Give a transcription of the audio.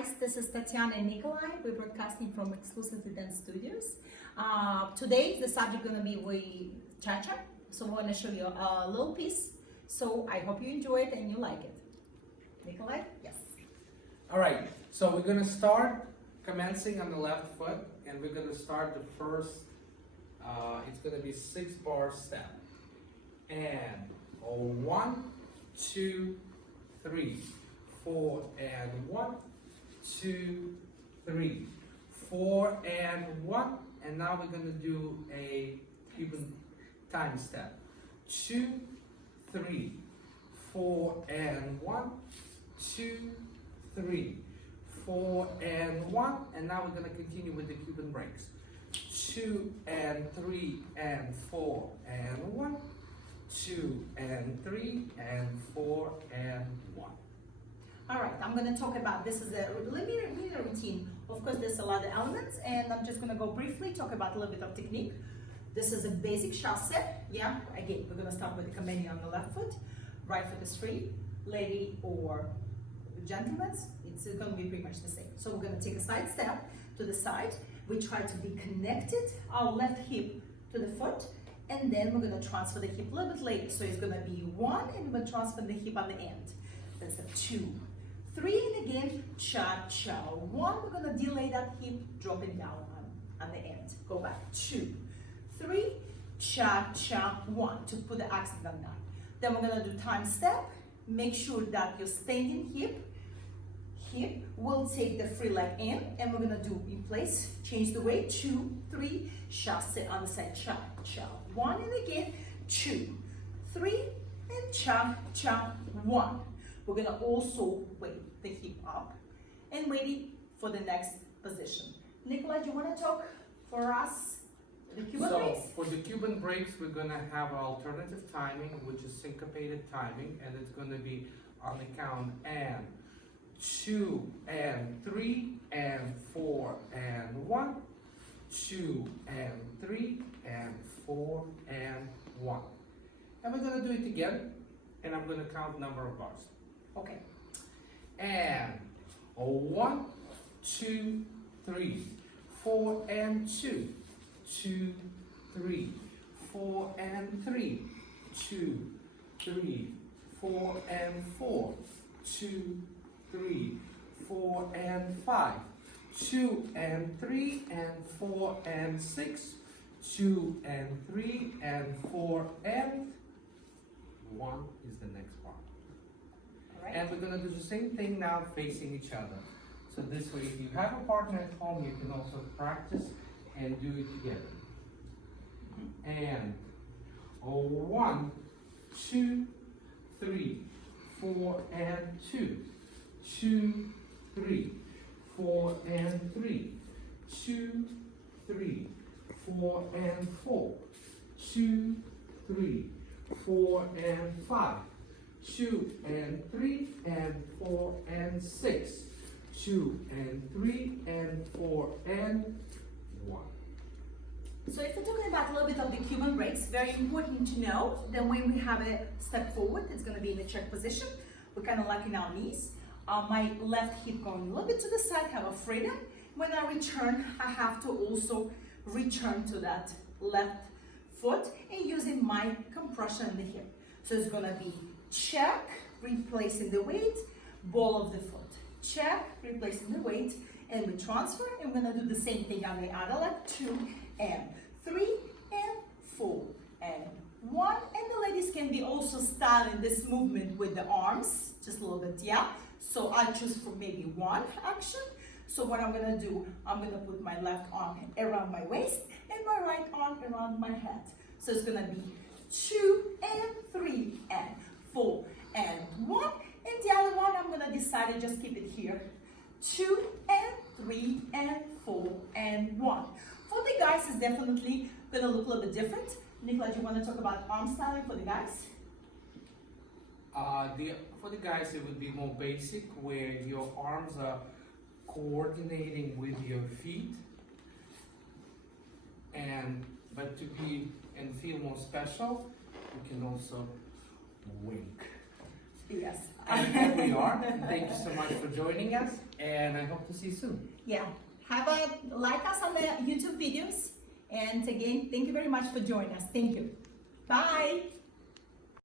guys, this is Tatiana and Nikolai. We're broadcasting from Exclusively Dance Studios. Today the subject is going to be with cha-cha. So I'm going to show you a little piece. So I hope you enjoy it and you like it. Nikolai? Yes. All right, so we're going to start commencing on the left foot, and we're going to start the first, it's going to be 6-bar step. And 1, 2, 3, 4, and 1, 2, 3, 4, and 1. And now we're going to do a Cuban time step. 2, 3, 4, and 1, 2, 3, 4, and 1. And now we're going to continue with the Cuban breaks. 2 and 3 and 4 and 1, 2 and 3 and 4 and 1. All right, I'm going to talk about, this is a linear routine. Of course, there's a lot of elements, and I'm just going to go briefly talk about a little bit of technique. This is a basic chasse. Yeah, again, we're going to start with the command on the left foot. Right foot is free. Lady or gentlemen, it's going to be pretty much the same. So we're going to take a side step to the side. We try to be connected, our left hip to the foot, and then we're going to transfer the hip a little bit later. So it's going to be 1, and we're transferring the hip on the end. That's a 2, 3, and again, cha-cha. 1, we're going to delay that hip, dropping down on the end. Go back, 2, 3, cha-cha, 1, to put the accent on that. Then we're going to do time step. Make sure that your standing hip will take the free leg in, and we're going to do in place, change the weight, 2, 3, chasse on the side, cha-cha. 1, and again, 2, 3, and cha-cha, 1. We're going to also weight the hip up and wait it for the next position. Nikolai, do you want to talk for us the Cuban breaks? For the Cuban breaks, we're going to have alternative timing, which is syncopated timing, and it's going to be on the count and 2 and 3 and 4 and 1, 2 and 3 and 4 and 1. And we're going to do it again, and I'm going to count number of bars. Okay. And 1, 2, 3, 4 and 2, 2, 3, 4 and 3, 2, 3, 4 and 4, 2, 3, 4 and 5, 2 and 3 and 4 and 6, 2 and 3 and 4 and 1 is the next part. Right. And we're going to do the same thing now facing each other. So this way, if you have a partner at home, you can also practice and do it together. And 1, 2, 3, 4 and 2, 2, 3, 4 and 3, 2, 3, 4 and 4, 2, 3, 4 and 5, 2 and 3 and 4 and 6, 2 and 3 and 4 and 1. So if we're talking about a little bit of the Cuban breaks, very important to know that when we have a step forward, it's going to be in the check position. We're kind of locking our knees. My left hip going a little bit to the side, have a freedom. When I return, I have to also return to that left foot and using my compression in the hip. So it's going to be check, replacing the weight, ball of the foot. Check, replacing the weight, and we transfer, and we're going to do the same thing on the other leg, 2 and 3 and 4 and 1. And the ladies can be also styling this movement with the arms, just a little bit, yeah? So I choose for maybe 1 action. So what I'm going to do, I'm going to put my left arm around my waist and my right arm around my head. So it's going to be 2 and 3 and 4 and 1. And the other one, I'm going to decide to just keep it here. 2 and 3 and 4 and 1. For the guys, it's definitely going to look a little bit different. Nikolai, do you want to talk about arm styling for the guys? For the guys, it would be more basic, where your arms are coordinating with your feet, but to be and feel more special, you can also wink. Yes. And here we are. Thank you so much for joining us, and I hope to see you soon. Yeah. Like us on the YouTube videos. And again, thank you very much for joining us. Thank you. Bye.